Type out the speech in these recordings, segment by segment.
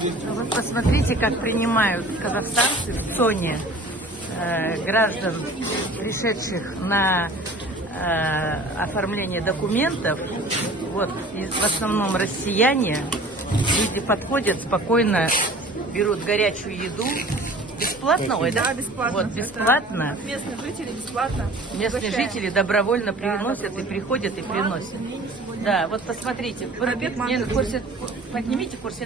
Вот посмотрите, как принимают казахстанцы в ЦОНе граждан, пришедших на оформление документов. Вот, в основном россияне. Люди подходят спокойно, берут горячую еду. Бесплатно? Ой, да? Да, бесплатно. Вот, бесплатно. Это местные жители бесплатно. Местные жители добровольно приносят и приходят и приносят. Да, вот посмотрите. Поднимите курс, что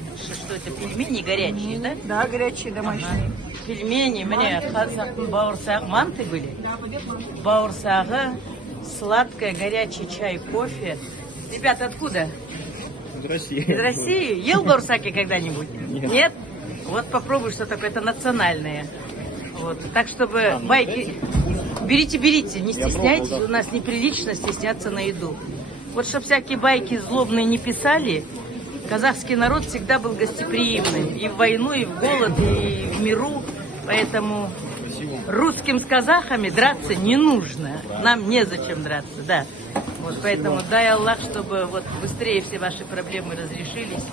это пельмени горячие, да? Да, горячие домашние. Пельмени, мне бауырсақ, манты были. Бауырсағы, сладкое, горячий чай, кофе. Ребята, откуда? Из России. Из России? Ел бауырсаки когда-нибудь? Нет. Нет? Вот попробуй, что такое, это национальное. Вот. Так, чтобы байки... Берите, не стесняйтесь, пробовал, да. У нас неприлично стесняться на еду. Вот, чтобы всякие байки злобные не писали, казахский народ всегда был гостеприимным. И в войну, и в голод, и в миру. Поэтому русским с казахами драться не нужно. Нам незачем драться, да. Вот, поэтому дай Аллах, чтобы вот быстрее все ваши проблемы разрешились.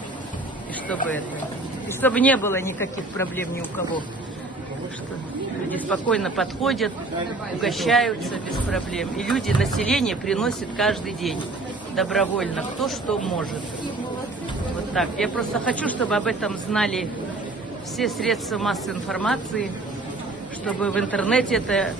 И чтобы не было никаких проблем ни у кого. Что люди спокойно подходят, угощаются без проблем. И люди, население приносит каждый день добровольно, кто что может. Вот так. Я просто хочу, чтобы об этом знали все средства массовой информации, чтобы в интернете это